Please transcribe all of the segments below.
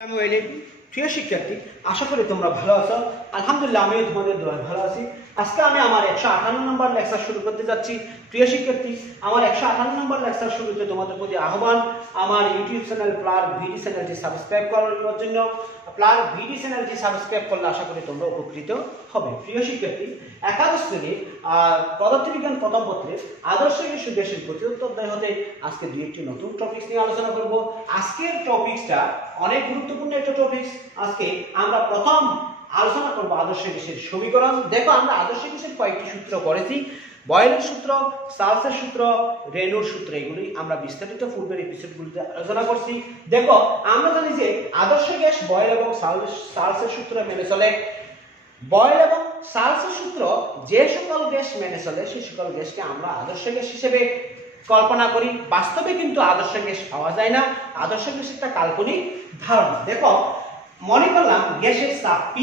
প্রিয় শিক্ষার্থী, আশা করি তোমরা ভালো আছো। আলহামদুলিল্লাহ, আমিও তোমাদের দোয়ায় ভালো আছি। আজকে আমি আমার 158 নম্বর লেকচার শুরু করতে যাচ্ছি। প্রিয় শিক্ষার্থী, আমার 158 নম্বর লেকচার শুরুতে তোমাদের প্রতি আহ্বান, আমার ইউটিউব চ্যানেল প্লার ভিডি চ্যানেলটি সাবস্ক্রাইব করার জন্য। প্লার ভিডি চ্যানেলটি সাবস্ক্রাইব করলে আশা করি তোমরা উপকৃত হবে। প্রিয় শিক্ষার্থী, একাদশ শ্রেণীর পদার্থবিজ্ঞান প্রথম পত্রের আদর্শ গ্যাসের গতিতত্ত্ব অধ্যায় হতে আজকে দুই একটি নতুন টপিকস নিয়ে আলোচনা করব। আজকের টপিকসটা অনেক গুরুত্বপূর্ণ একটা টপিকস। আজকে আমরা প্রথম আলোচনা করব আদর্শ গ্যাসের সমীকরণ। দেখো, আমরা আদর্শ গ্যাসের কয়েকটি সূত্র করেছি। বয়েলের সূত্র, চার্লসের সূত্র, রেনুর সূত্র, এগুলি আমরা বিস্তারিত পূর্বের এপিসোডগুলিতে আলোচনা করছি। দেখো, আমরা জানি যে আদর্শ গ্যাস বয়েল এবং চার্লসের সূত্র মেনে চলে। বয়েল এবং চার্লসের সূত্র যে সকল গ্যাস মেনে চলে সেই সকল গ্যাসকে আমরা আদর্শ গ্যাস হিসেবে কল্পনা করি। বাস্তবে কিন্তু আদর্শ গ্যাস পাওয়া যায় না। আদর্শ গ্যাস একটা কাল্পনিক ধারণা। দেখো, মনে করলাম গ্যাসের চাপ P,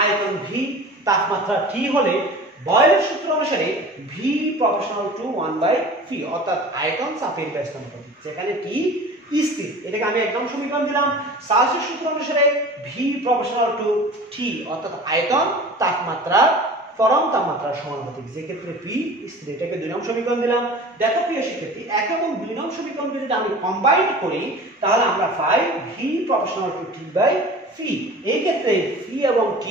আয়তন V, তাপমাত্রা T হলে বয়েলের সূত্র অনুসারে V প্রপোর্শনাল টু 1/P, অর্থাৎ আয়তন চাপের ব্যস্তানুপাতিক, যেখানে T স্থির। এটাকে আমি একদম সমীকরণ দিলাম। চার্লসের সূত্র অনুসারে V প্রপোর্শনাল টু T, অর্থাৎ আয়তন তাপমাত্রার পরম তাপমাত্রার সমানুপাতিক, যে ক্ষেত্রে P স্থির। এটাকে 2 নং সমীকরণ দিলাম। দেখো প্রিয় শিক্ষার্থী, 1 এবং 2 নং সমীকরণকে যদি আমি কম্বাইন করি তাহলে আমরা পাই V প্রপোর্শনাল টু T/P। এই ক্ষেত্রে P এবং T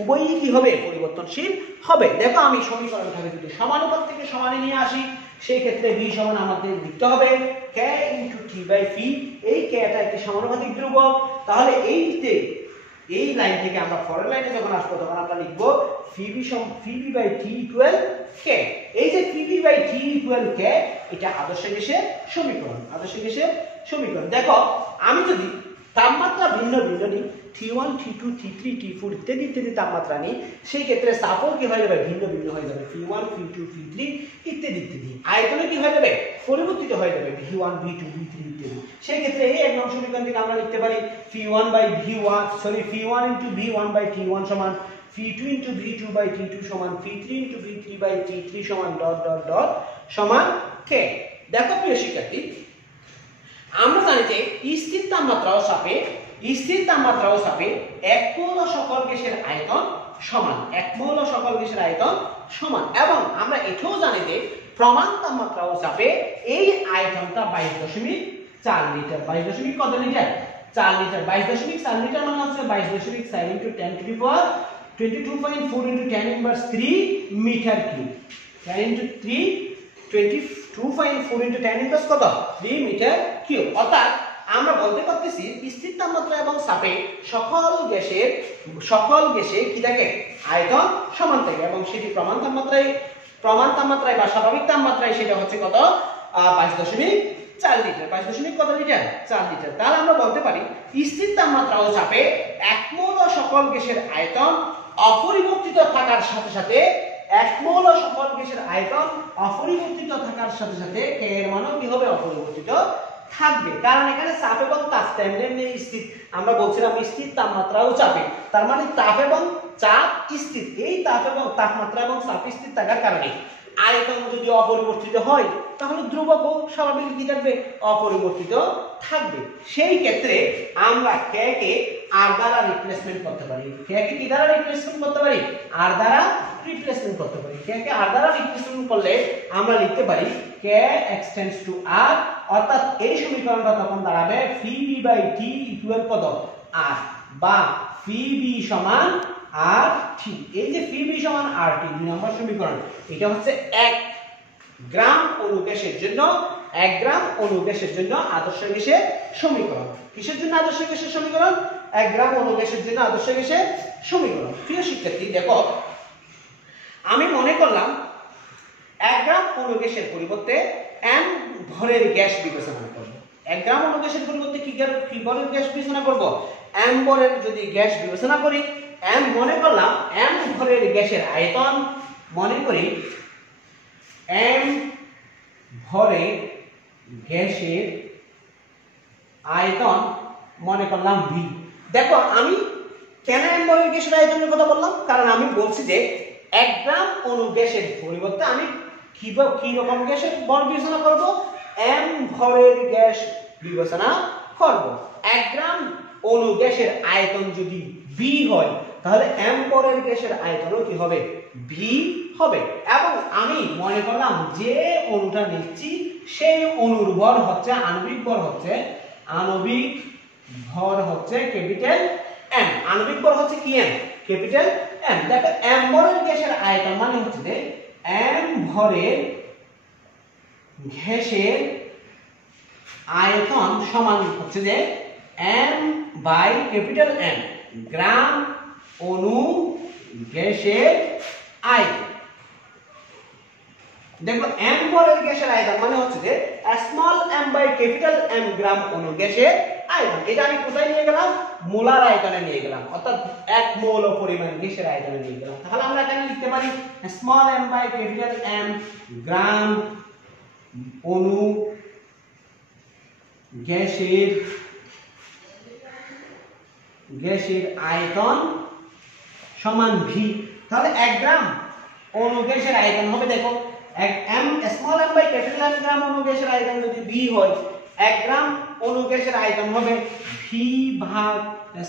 উভয়ই কি হবে? পরিবর্তনশীল হবে। দেখো, আমি সমীকরণটাকে যদি সমানুপাত থেকে সমানে নিয়ে আসি, সেই ক্ষেত্রে V সমান আমাদের লিখতে হবে K * T/P। এই K টা একটি সমানুপাতিক ধ্রুবক। তাহলে এই লাইন থেকে আমরা পরের লাইনে যখন আসবো তখন আমরা লিখব Pv/T = K। এই যে Pv/T = K, এটা আদর্শ গ্যাসের সমীকরণ। আদর্শ গ্যাসের সমীকরণ। দেখো, আমি যদি তাপমাত্রা ভিন্ন ভিন্ন নিই, T1, T2, T3, T4 ইত্যাদি ইত্যাদি তাপমাত্রা নিই, সেই ক্ষেত্রে চাপও কি হয়ে যাবে? ভিন্ন ভিন্ন হয়ে যাবে। P1, P2, P3 ইত্যাদি ইত্যাদি। আয়তনে কি হয়ে যাবে? পরিবর্তিত হয়ে যাবে। V1, V2, V3 ইত্যাদি। সেই ক্ষেত্রে এই এক নং সমীকরণ থেকে আমরা লিখতে পারি P1 * V1/T1 সমান P2 * V2/T2 সমান P3 * V3/T3 সমান ... সমান K। দেখো প্রিয় শিক্ষার্থী, আমরা জানি যে স্থির তাপমাত্রাও চাপে 1 মোল সকল গ্যাসের আয়তন সমান। 1 মোল সকল গ্যাসের আয়তন সমান। এবং আমরা এটাও জানি যে প্রমাণ তাপমাত্রাও চাপে এই আয়তনটা 22.4 লিটার। 22 কত লিটার? 4 লিটার। 22.4 লিটার মানে হচ্ছে 22.4 × 10⁻22.4 × 10⁻³ মিটার কিউব। 10 × 3 22.4 × 10⁻³ কত? 3 মিটার কিউব। অর্থাৎ আমরা বলতে পারতেছি স্থির তাপমাত্রা এবং চাপে সকল গ্যাসে কি থাকে? আয়তন সমান থাকে। এবং সেটি প্রমাণ তাপমাত্রায় বা স্বাভাবিক তাপমাত্রায় সেটা হচ্ছে কত? 22.4 লিটার। 22 কত লিটার? 4 লিটার। তাহলে আমরা বলতে পারি স্থির তাপমাত্রা ও চাপে 1 মোল সকল গ্যাসের আয়তন অপরিবর্তিত থাকার সাথে সাথে 1 মোল সকল গ্যাসের আয়তন অপরিবর্তিত থাকার সাথে সাথে K এর মানও কি হবে? অপরিবর্তিত থাকবে। কারণ এখানে চাপ এবং তাপ তেমনি স্থির। আমরা বলছিলাম স্থির তাপমাত্রাও চাপে, তার মানে তাপ এবং চাপ স্থির। এই তাপ এবং তাপমাত্রা এবং চাপ স্থির থাকার কারণে আয়তন যদি অপরিবর্তিত হয় তাহলে ধ্রুবকও স্বাভাবিক কি থাকবে? অপরিবর্তিত থাকবে। সেই ক্ষেত্রে আমরা K কে R দ্বারা রিপ্লেসমেন্ট করতে পারি। K কে কি দ্বারা রিপ্লেসমেন্ট করতে পারি? R দ্বারা রিপ্লেসমেন্ট করতে পারি। K কে R দ্বারা রিপ্লেসমেন্ট করলে আমরা লিখতে পারি K extends to R, অর্থাৎ এই সমীকরণটা তখন দাঁড়াবে Pv/T = কত? R, বা Pv সমান RT। এই যে Pv সমান RT 2 নম্বর সমীকরণ, এটা হচ্ছে 1 গ্রাম অণু গ্যাসের জন্য আদর্শ গ্যাসের সমীকরণ। কিসের জন্য আদর্শ গ্যাসের সমীকরণ? 1 গ্রাম অণু গ্যাসের জন্য আদর্শ গ্যাসের সমীকরণ। প্রিয় শিক্ষার্থী, দেখো, আমি মনে করলাম 1 গ্রাম অণু গ্যাসের পরিবর্তে m ভরের গ্যাস বিবেচনা করব। 1 গ্রাম অণু গ্যাসের পরিবর্তে কি ভরের গ্যাস বিবেচনা করব? m ভরের যদি গ্যাস বিবেচনা করি, মনে করলাম m ভরের গ্যাসের আয়তন, মনে করি m ভরের গ্যাসের আয়তন মনে করলাম V। দেখো, আমি কেন m ভরের গ্যাসের আয়তনের কথা বললাম? কারণ আমি বলছি যে 1 গ্রাম অণু গ্যাসের পরিবর্তে আমি কি রকম গ্যাসের ভর বিবেচনা করব? m ভরের গ্যাস বিবেচনা করব। 1 গ্রাম অনু গ্যাসের আয়তন যদি V হয় তাহলে m পরের গ্যাসের আয়তনও কি হবে V হবে। এবং আমি মনে করলাম যে অণুটা নিচ্ছি সেই অণুর ভর হচ্ছে আণবিক ভর হচ্ছে ক্যাপিটাল M। আণবিক ভর হচ্ছে কি M? Capital M। দেখো m ভরের গ্যাসের আয়তন মানে হচ্ছে যে m ভরের গ্যাসের আয়তন সমান হচ্ছে যে m by capital M gram অণু গ্যাসের আয়তন। দেখো m ভরের গ্যাসের আয়তন মানে হচ্ছে যে small m by capital M gram অণু গ্যাসের আয়তন। এটা আমি কোথায় নিয়ে গেলাম? মোলার আয়তনে নিয়ে গেলাম, অর্থাৎ 1 মোল পরিমাণ গ্যাসের আয়তনে নিয়ে গেলাম। তাহলে আমরা এখানে লিখতে পারি small m by capital M gram অণু গ্যাসের আয়তন সমান V। তাহলে 1 গ্রাম অণু গ্যাসের আয়তন হবে, দেখো small m by capital M gram অণু গ্যাসের আয়তন যদি V হয় 1 গ্রাম অণু গ্যাসের আয়তন হবে V ভাগ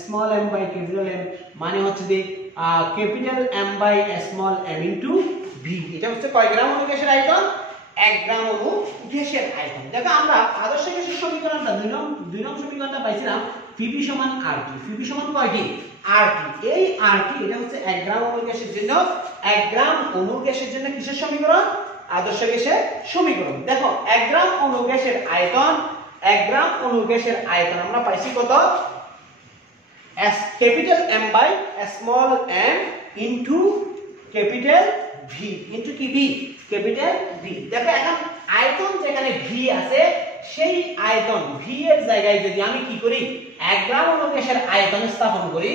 small m by capital M, মানে হচ্ছে যে capital M by small m into V। এটা হচ্ছে কয় গ্রাম অণু গ্যাসের আয়তন? 1 গ্রাম অণু গ্যাসের আয়তন। দেখো আমরা আদর্শ গ্যাসের সমীকরণটা 2 নং সমীকরণটা পাইছিলাম Pv সমান RT। Pv সমান কয়টি? RT। এই RT এটা হচ্ছে 1 গ্রাম অণু গ্যাসের জন্য, 1 গ্রাম অণু গ্যাসের জন্য কিসের সমীকরণ? আদর্শ গ্যাসের সমীকরণ। দেখো 1 গ্রাম অণু গ্যাসের আয়তন, 1 গ্রাম অণু গ্যাসের আয়তন আমরা পাইছি কত? Capital M by small m into capital V into কি V? Capital V। দেখো এখন আয়তন যেখানে V আছে সেই আয়তন V এর জায়গায় যদি আমি কি করি 1 গ্রাম অণু গ্যাসের আয়তন স্থাপন করি,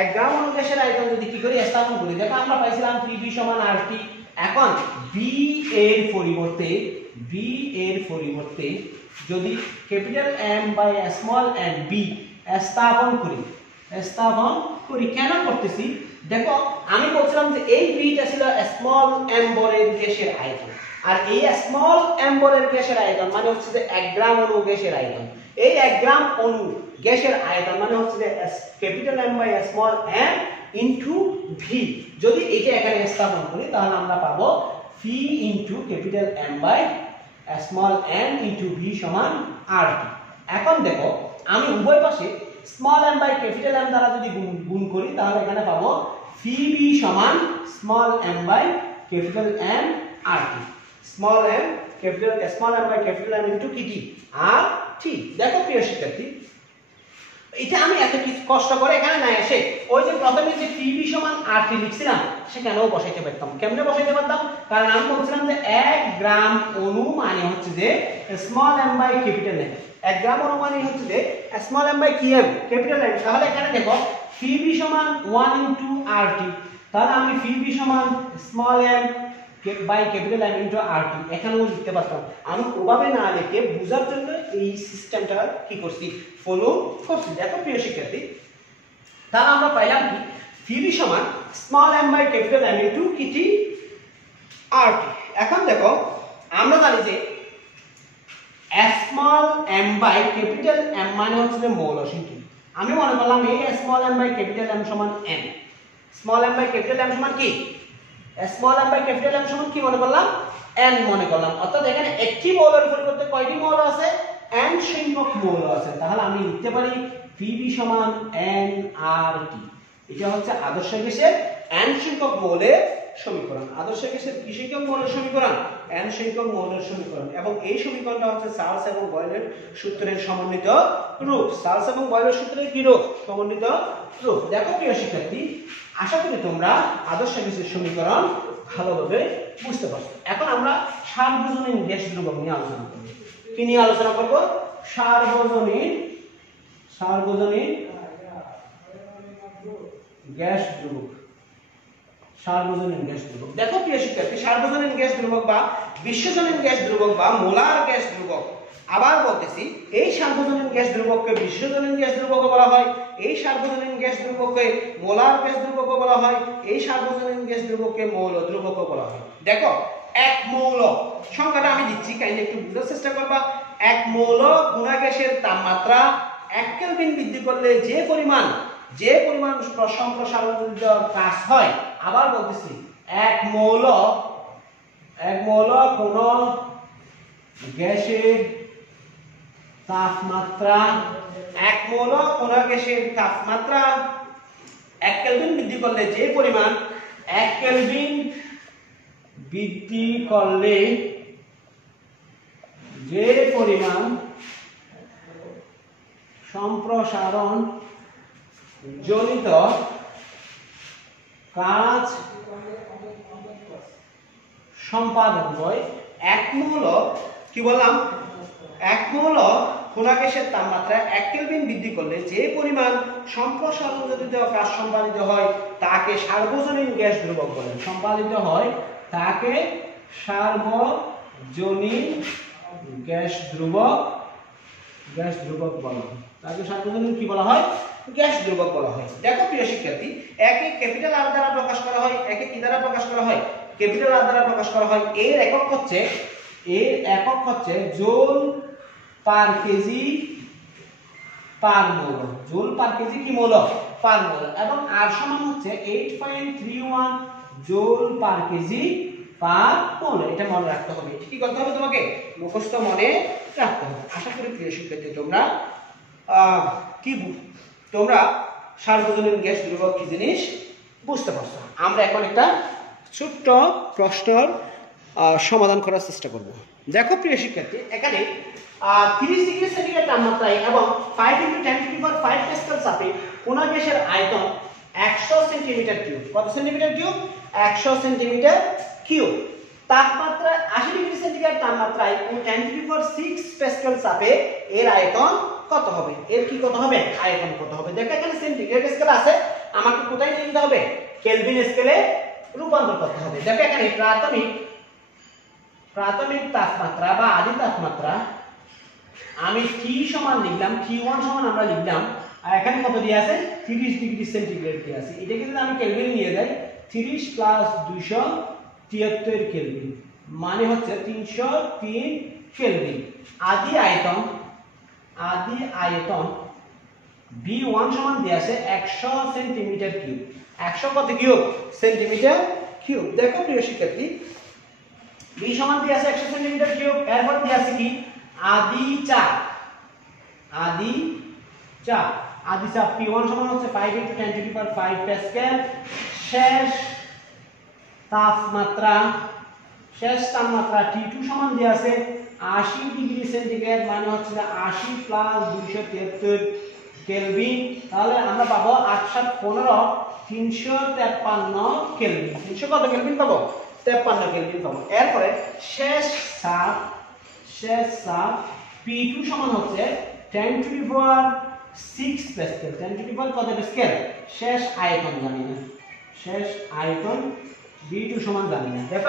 1 গ্রাম অণু গ্যাসের আয়তন যদি কি করি স্থাপন করি, দেখো আমরা পাইছিলাম Pv সমান RT। এখন V এর পরিবর্তে যদি capital M by small m V স্থাপন করি কেন করতেছি? দেখো আমি বলছিলাম যে এই Vটা ছিল স্মল m ভরের গ্যাসের আয়তন, আর এই স্মল m ভরের গ্যাসের আয়তন মানে হচ্ছে যে 1 গ্রাম অণু গ্যাসের আয়তন। এই 1 গ্রাম অণু গ্যাসের আয়তন মানে হচ্ছে যে capital M by small m into V। যদি এটা এখানে স্থাপন করি তাহলে আমরা পাবো V into capital M by small m into V সমান RT। এখন দেখো আমি উভয় পাশে small m by capital M দ্বারা যদি গুণ করি তাহলে এখানে পাবো Vb সমান small m by capital M RT। Small m by capital M into কি RT। দেখো প্রিয় শিক্ষার্থী, এটা আমি এত কিছু কষ্ট করে এখানে না এসে ওই যে প্রথমে যে Pv সমান RT লিখছিলাম সেখানেও বসাইতে পারতাম। কেমনে বসাইতে পারতাম? কারণ আমি বলছিলাম যে 1 গ্রাম অণু মানে হচ্ছে যে small m by capital M। 1 gram অণু মানে হচ্ছে যে স্মল m বাই কি M? Capital M। তাহলে এখানে দেখো Pv সমান 1 ইনটু RT। তাহলে আমি Pv সমান small m by capital M into RT এখানেও লিখতে পারতাম। আমি ওভাবে না লিখে বোঝার জন্য এই সিস্টেমটা কি করছি? ফলো করছি। দেখো প্রিয় শিক্ষার্থী, তাহলে আমরা পাইলাম কি Pv সমান small m by capital M into কি RT। এখন দেখো আমরা জানি যে small m by capital M মানে হচ্ছে যে মৌল সংখ্যা। আমি মনে করলাম এই small m by capital M সমান n। Small m by capital M সমান কি? Small m by capital M সমান কি মনে করলাম? n মনে করলাম। অর্থাৎ এখানে একটি মৌলের পরিবর্তে কয়টি মৌল আছে? n সংখ্যক মৌল আছে। তাহলে আমি লিখতে পারি Pv সমান nRT। এটা হচ্ছে আদর্শ গ্যাসের n সংখ্যক মৌলের সমীকরণ। আদর্শ গ্যাসের কি সংখ্যক মৌলের সমীকরণ? n সংখ্যক মৌলের সমীকরণ। এবং এই সমীকরণটা হচ্ছে চার্লস এবং বয়লের সূত্রের সমন্বিত রূপ। চার্লস এবং বয়লের সূত্রের কি রূপ? সমন্বিত রূপ। দেখো প্রিয় শিক্ষার্থী, আশা করি তোমরা আদর্শ গ্যাসের সমীকরণ ভালোভাবে বুঝতে পারছো। এখন আমরা সার্বজনীন গ্যাস ধ্রুবক নিয়ে আলোচনা করব। কি নিয়ে আলোচনা করব? সার্বজনীন গ্যাস ধ্রুবক। সার্বজনীন গ্যাস ধ্রুবক। দেখো প্রিয় শিক্ষার্থী, সার্বজনীন গ্যাস ধ্রুবক বা বিশ্বজনীন গ্যাস ধ্রুবক বা মোলার গ্যাস ধ্রুবক, আবার বলতেছি, এই সার্বজনীন গ্যাস ধ্রুবককে বিশ্বজনীন গ্যাস ধ্রুবক বলা হয়, এই সার্বজনীন গ্যাস ধ্রুবককে মোলার গ্যাস ধ্রুবক বলা হয়, এই সার্বজনীন গ্যাস ধ্রুবককে মৌল ধ্রুবক বলা হয়। দেখো এক মৌল সংখ্যাটা আমি দিচ্ছি, কাইন্ডলি একটু বুঝার চেষ্টা করবা। এক মৌল গুণা গ্যাসের তাপমাত্রা 1 কেলভিন বৃদ্ধি করলে যে পরিমাণ সম্প্রসারণজনিত কাজ হয়, আবার বলতেছি 1 মৌল কোন গ্যাসের তাপমাত্রা 1 কেলভিন বৃদ্ধি করলে যে পরিমাণ 1 কেলভিন বৃদ্ধি করলে যে পরিমাণ সম্প্রসারণ জনিত কাজ সম্পাদন হয়। 1 মৌল কি বললাম, 1 মৌল কোন গ্যাসের তাপমাত্রা 1 কেলভিন বৃদ্ধি করলে যে পরিমাণ সম্প্রসারণ জনিত কাজ সম্পাদিত হয় তাকে সার্বজনীন গ্যাস ধ্রুবক বলে। সম্পাদিত হয় তাকে সার্বজনীন গ্যাস ধ্রুবক বলা হয়। তাকে সার্বজনীন কি বলা হয়? গ্যাস ধ্রুবক বলা হয়। দেখো প্রিয় শিক্ষার্থী, একে ক্যাপিটাল আর দ্বারা প্রকাশ করা হয়, একে কি দ্বারা প্রকাশ করা হয়? ক্যাপিটাল আর দ্বারা প্রকাশ করা হয়। এর একক হচ্ছে জুল পার কেজি পার মোল। জুল পার কেজি কি মোল? পার মোল। এবং আর সমান হচ্ছে 8.31 জুল পার কেজি পার মোল। এটা মনে রাখতে হবে। কি করতে হবে? তোমাকে মুখস্থ মনে রাখতে হবে। আশা করি প্রিয় শিক্ষার্থী তোমরা সার্বজনীন গ্যাস ধ্রুবক কি জিনিস বুঝতে পারছো। আমরা এখন একটা ছোট্ট প্রশ্নের সমাধান করার চেষ্টা করব। দেখো প্রিয় শিক্ষার্থী, এখানে 30 ডিগ্রি সেন্টিগ্রেড তাপমাত্রায় এবং 5 × 10⁵ প্যাসকেল চাপে কোন গ্যাসের আয়তন 100 সেন্টিমিটার কিউব। কত সেন্টিমিটার কিউব? 100 centimetre cube. তাপমাত্রা 80 ডিগ্রি সেন্টিগ্রেড তাপমাত্রায় ও 10⁶ প্যাসকেল চাপে এর আয়তন কত হবে? এর কি কত হবে? আয়তন কত হবে? দেখো এখানে সেন্টিগ্রেড স্কেল আছে, আমাকে কোথায় নিয়ে যেতে হবে? কেলভিন স্কেলে রূপান্তর করতে হবে। দেখো এখানে প্রাথমিক তাপমাত্রা বা আদি তাপমাত্রা আমি T সমান লিখলাম, T1 সমান আমরা লিখলাম, আর এখানে কত দিয়ে আছে? 30 ডিগ্রি সেন্টিগ্রেড দিয়ে আছে। এটাকে যদি আমি কেলভিন নিয়ে যাই, 30 + 273 কেলভিন মানে হচ্ছে 303 কেলভিন। আদি আয়তন B1 সমান দিয়ে আছে 100 সেন্টিমিটার কিউব। 100 কত কিউব? Centimetre cube. দেখো প্রিয় শিক্ষার্থী, B সমান দিয়ে আছে 100 সেন্টিমিটার কিউব। এরপর দিয়ে আছে কি? আদি চাপ P1 সমান হচ্ছে 5 × 10⁵ প্যাসকেল। শেষ তাপমাত্রা T2 সমান দিয়ে আছে 80 ডিগ্রি সেন্টিগ্রেড মানে হচ্ছে 80 + 273 কেলভিন। তাহলে আমরা পাবো 8 × 7 = 15 353 কেলভিন। 300 কত কেলভিন পাবো? 53 কেলভিন পাবো। এরপরে শেষ চাপ P2 সমান হচ্ছে 10⁶ প্যাসকেল। 10⁶ কত প্যাসকেল? শেষ আয়তন জানি না, B2 সমান জানি না। দেখো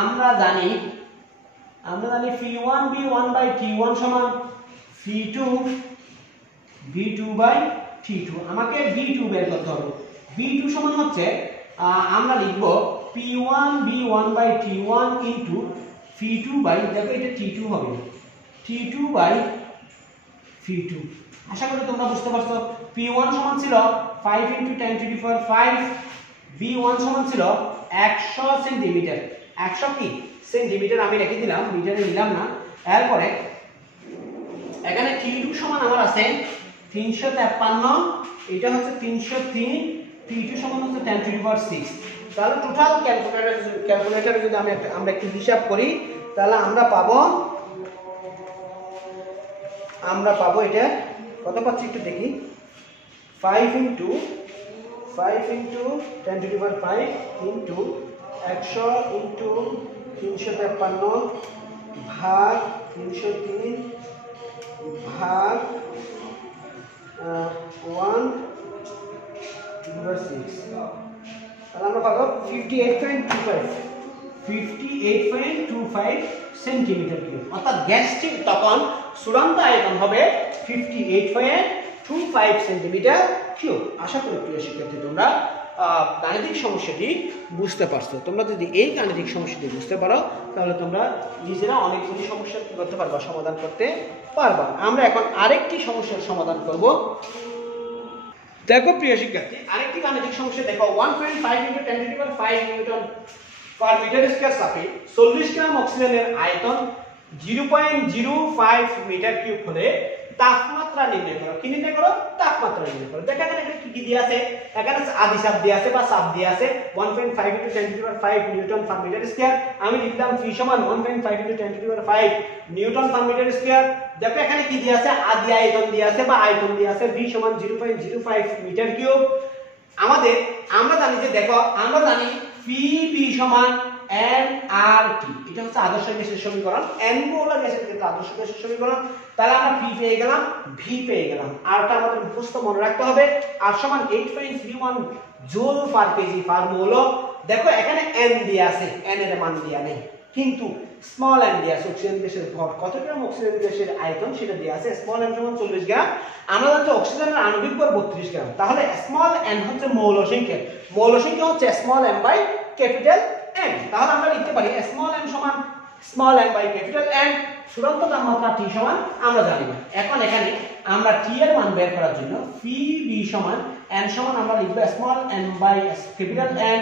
আমরা জানি P1 B1/T1 সমান P2 B2/T2। আমাকে B2 বের করতে হবে। B2 সমান হচ্ছে আমরা লিখব P1 B1/T1 ইনটু P2 দেখো এটা T2 হবে, T2/P2। আশা করি তোমরা বুঝতে পারছো। P1 সমান ছিল 5 × 10⁵, B1 সমান ছিল 100 সেন্টিমিটার। 100 কি সেন্টিমিটার আমি রেখে দিলাম, মিটারে নিলাম না। এরপরে এখানে T2 সমান আমার আছে 353, এটা হচ্ছে 303, P2 সমান হচ্ছে 10⁶। তাহলে টোটাল ক্যালকুলেটরে যদি আমরা একটু হিসাব করি, তাহলে আমরা পাবো এটা কত পাচ্ছি একটু দেখি। 5 × 10⁵ ইনটু 100 ইনটু 353 ভাগ 303 ভাগ 1/6। তাহলে আমরা পাবো 58.25 সেন্টিমিটার কিউব। অর্থাৎ গ্যাসটি তখন চূড়ান্ত আয়তন হবে 58.25 সেন্টিমিটার কিউব। আশা করি প্রিয় শিক্ষার্থী তোমরা গাণিতিক সমস্যাটি বুঝতে পারছো। তোমরা যদি এই গাণিতিক সমস্যাটি বুঝতে পারো, তাহলে তোমরা নিজেরা অনেকগুলি সমস্যা কি করতে পারবা? সমাধান করতে পারবা। আমরা এখন আরেকটি সমস্যার সমাধান করব। দেখো প্রিয় শিক্ষার্থী, আরেকটি গাণিতিক সমস্যা দেখো। 1.5 × 10⁵ নিউটন পার মিটার স্কয়ার চাপে 40 গ্রাম অক্সিজেনের আয়তন 0.05 মিটার কিউব হলে তাপমাত্রা নির্ণয় করো। কি নির্ণয় করো? তাপমাত্রা নির্ণয় করো। দেখো এখানে কি কি দিয়ে আছে? এখানে আদি চাপ দিয়ে আছে বা চাপ দিয়ে আছে 1.5 × 10⁵ নিউটন পার মিটার স্কয়ার। আমি লিখলাম P সমান 1.5 × 10⁵ নিউটন পার মিটার স্কয়ার। দেখো এখানে কি দিয়ে আছে? আদি আয়তন দিয়ে আছে বা আয়তন দিয়ে আছে V সমান 0.05 মিটার কিউব। আমরা জানি যে দেখো আমরা জানি PV সমান nRT। এটা হচ্ছে আদর্শ গ্যাসের সমীকরণ। n হলো গ্যাসের ক্ষেত্রে আদর্শ গ্যাসের সমীকরণ। তাহলে আমরা P পেয়ে গেলাম, V পেয়ে গেলাম। Rটা আমাদের মুখস্থ মনে রাখতে হবে। R সমান 8.31 জুল পার কেজি পার মোল। দেখো এখানে n দেয়া আছে, n এর মান দেয়া নেই, কিন্তু স্মল n দেয়া আছে। অক্সিজেন গ্যাসের ভর কত গ্রাম, অক্সিজেন গ্যাসের আয়তন সেটা দেয়া আছে। স্মল n সমান 40 গ্রাম। আমরা জানি অক্সিজেনের আণবিক ভর 32 গ্রাম। তাহলে স্মল n হচ্ছে মৌল সংখ্যা। মৌল সংখ্যা হচ্ছে small m by capital N। তাহলে আমরা লিখতে পারি স্মল n সমান small m by capital N। চূড়ান্ত তাপমাত্রা T সমান আমরা জানি না। এখন এখানে আমরা T এর মান বের করার জন্য PV সমান n সমান আমরা লিখব small n by capital N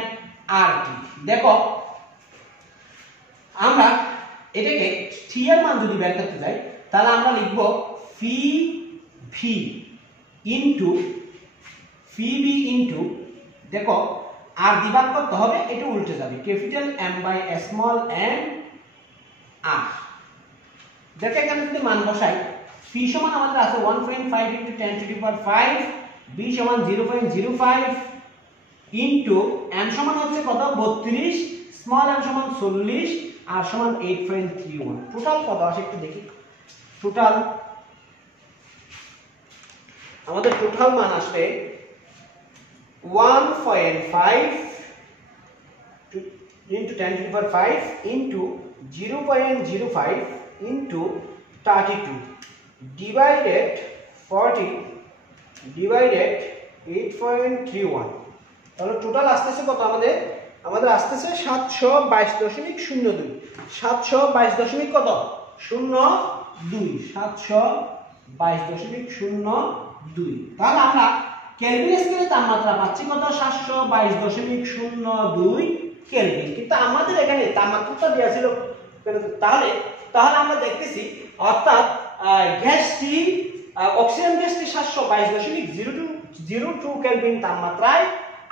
RT। দেখো আমরা এটাকে T এর মান যদি বের করতে যাই তাহলে আমরা লিখব PV ইনটু দেখো আর বিভাগ করতে হবে, এটা উল্টে যাবে, capital M by small n R। দেখো এখানে যদি মান বসাই, P সমান আমাদের আছে 1.5 × 10⁵, B সমান 0.05 ইনটু n সমান হচ্ছে কত 32, স্মল n সমান 40, R সমান 8.31। টোটাল কত আসে একটু দেখি। টোটাল আমাদের টোটাল মান আসবে 1.5 into 10⁵ into 0.05 into 32 divided 40 divided 8.31। তাহলে টোটাল আসতেছে কত আমাদের? আমাদের আসতেছে 722.02। 722 কত 02 722.02। তাহলে আমরা কেলভিন স্কেলে তাপমাত্রা পাচ্ছি কত 722.02 কেলভিন। কিন্তু আমাদের এখানে তাপমাত্রাটা দেওয়া ছিল। তাহলে আমরা দেখতেছি অর্থাৎ গ্যাসটি অক্সিজেন গ্যাসটি 722.02 কেলভিন তাপমাত্রায়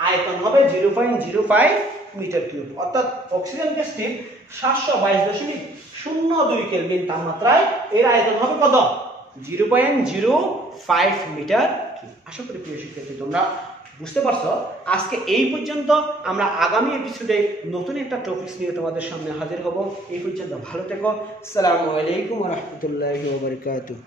আয়তন হবে 0.05 মিটার কিউব। অর্থাৎ অক্সিজেন গ্যাসটি 722.02 কেলভিন তাপমাত্রায় এর আয়তন হবে কত 0.05 মিটার। আশা করি প্রিয় শিক্ষার্থী তোমরা বুঝতে পারছো। আজকে এই পর্যন্ত। আমরা আগামী এপিসোডে নতুন একটা টপিকস নিয়ে তোমাদের সামনে হাজির হব। এই পর্যন্ত ভালো থেকো। আসসালামু আলাইকুম ওয়া রাহমাতুল্লাহি ওয়া বারাকাতুহু।